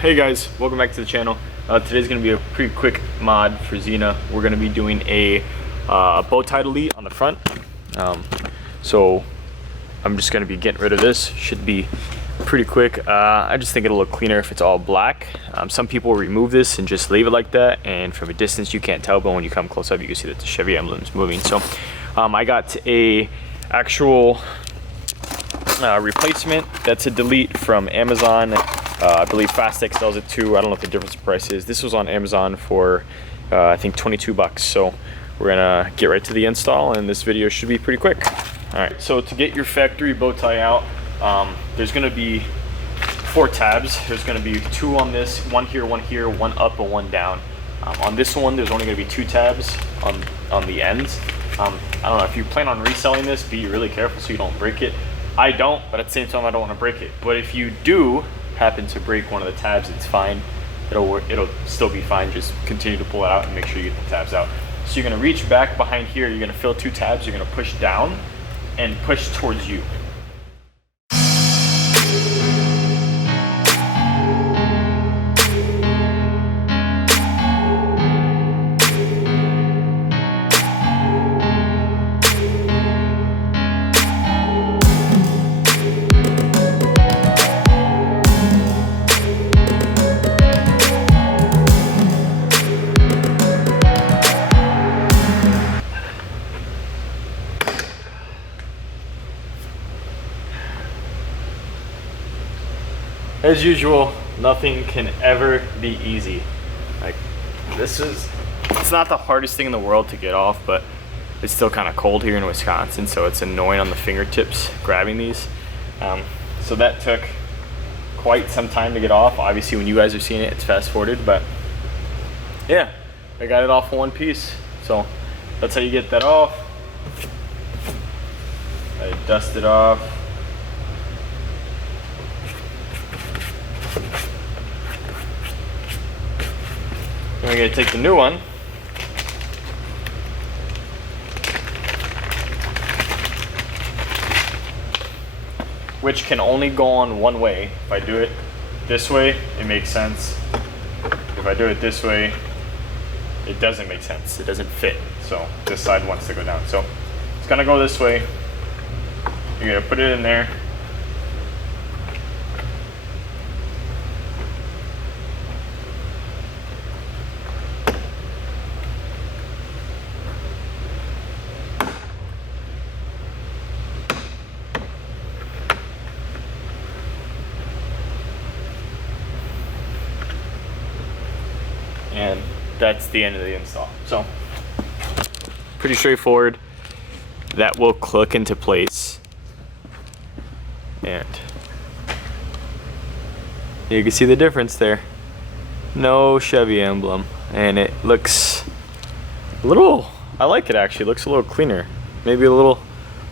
Hey guys, welcome back to the channel. Today's going to be a pretty quick mod for Xena. We're going to be doing a BowtTie Delete on the front. So I'm just going to be getting rid of this. Should be pretty quick. I just think it'll look cleaner if it's all black. Some people remove this and just leave it like that, and from a distance you can't tell, but when you come close up you can see that the Chevy emblem is moving. So I got a actual replacement that's a delete from Amazon. I believe Fastech sells it too. I don't know what the difference in price is. This was on Amazon for I think 22 bucks. So we're gonna get right to the install, and this video should be pretty quick. All right, so to get your factory bow tie out, there's gonna be 4 tabs. There's gonna be 2 on this, 1 here, 1 here, 1 up and 1 down. On this one, there's only gonna be 2 tabs on the ends. I don't know, if you plan on reselling this, be really careful so you don't break it. I don't, but at the same time, I don't wanna break it. But if you do happen to break one of the tabs, it's fine. It'll still be fine. Just continue to pull it out and make sure you get the tabs out. So you're gonna reach back behind here, you're gonna fill 2 tabs, you're gonna push down and push towards you. As usual, nothing can ever be easy. Like, it's not the hardest thing in the world to get off, but it's still kind of cold here in Wisconsin, so it's annoying on the fingertips grabbing these. So that took quite some time to get off. Obviously, when you guys are seeing it, it's fast forwarded, but yeah, I got it off in one piece. So that's how you get that off. I dust it off. We're going to take the new one, which can only go on one way. If I do it this way, it makes sense. If I do it this way, it doesn't make sense. It doesn't fit. So this side wants to go down. So it's going to go this way. You're going to put it in there. And that's the end of the install. So pretty straightforward. That will click into place, and you can see the difference there. No Chevy emblem, and it looks a little, I like it actually. It looks a little cleaner, maybe a little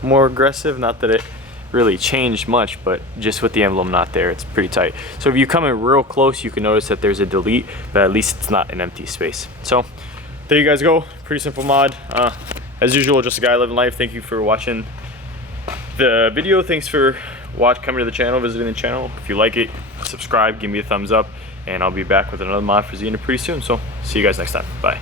more aggressive. Not that it really changed much, but just with the emblem not there, it's pretty tight. So if you come in real close, you can notice that there's a delete, but at least it's not an empty space. So there you guys go. Pretty simple mod. As usual, just a guy living life. Thank you for watching the video. Thanks for coming to the channel, visiting the channel. If you like it, subscribe, give me a thumbs up, and I'll be back with another mod for Xena pretty soon. So see you guys next time. Bye.